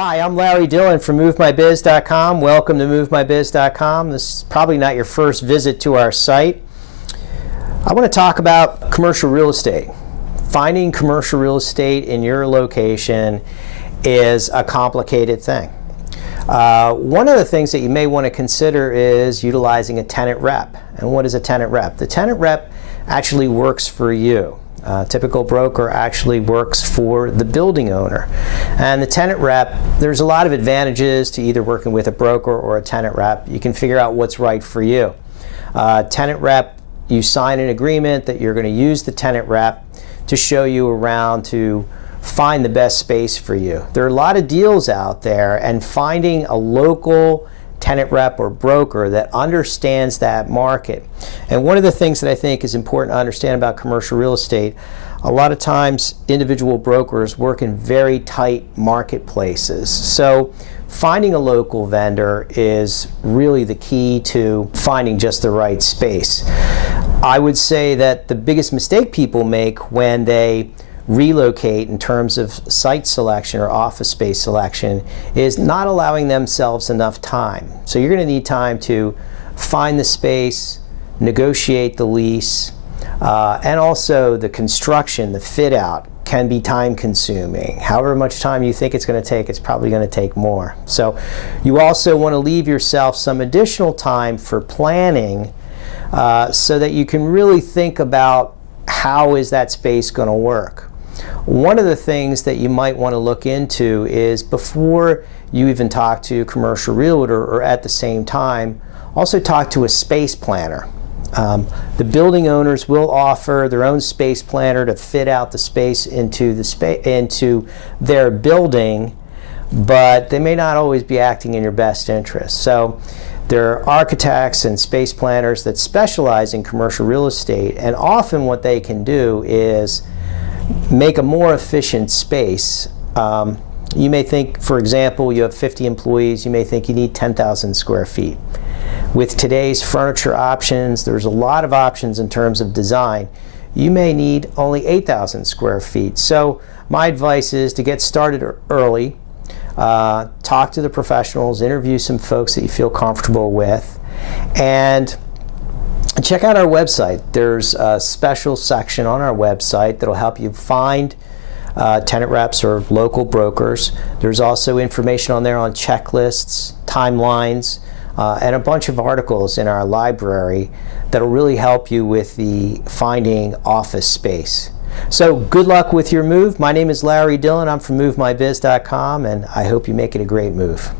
Hi, I'm Larry Dillon from MoveMyBiz.com. Welcome to MoveMyBiz.com. This is probably not your first visit to our site. I want to talk about commercial real estate. Finding commercial real estate in your location is a complicated thing. One of the things that you may want to consider is utilizing a tenant rep. And what is a tenant rep? The tenant rep actually works for you. A typical broker actually works for the building owner. And the tenant rep, there's a lot of advantages to either working with a broker or a tenant rep. You can figure out what's right for you. Tenant rep, you sign an agreement that you're going to use the tenant rep to show you around to find the best space for you. There are a lot of deals out there, and finding a local tenant rep or broker that understands that market. And one of the things that I think is important to understand about commercial real estate, a lot of times individual brokers work in very tight marketplaces. So finding a local vendor is really the key to finding just the right space. I would say that the biggest mistake people make when they relocate in terms of site selection or office space selection is not allowing themselves enough time. So you're going to need time to find the space, negotiate the lease, and also the construction, the fit out can be time consuming. However much time you think it's going to take, it's probably going to take more. So you also want to leave yourself some additional time for planning so that you can really think about how is that space going to work. One of the things that you might want to look into is, before you even talk to a commercial realtor, or at the same time, also talk to a space planner. The building owners will offer their own space planner to fit out the space into their building, but they may not always be acting in your best interest. So there are architects and space planners that specialize in commercial real estate, and often what they can do is make a more efficient space. You may think, for example, you have 50 employees, you may think you need 10,000 square feet. With today's furniture options, there's a lot of options in terms of design. You may need only 8,000 square feet. So my advice is to get started early, talk to the professionals, interview some folks that you feel comfortable with, and check out our website. There's a special section on our website that'll help you find tenant reps or local brokers. There's also information on there on checklists, timelines, and a bunch of articles in our library that'll really help you with the finding office space. So good luck with your move. My name is Larry Dillon. I'm from MoveMyBiz.com, and I hope you make it a great move.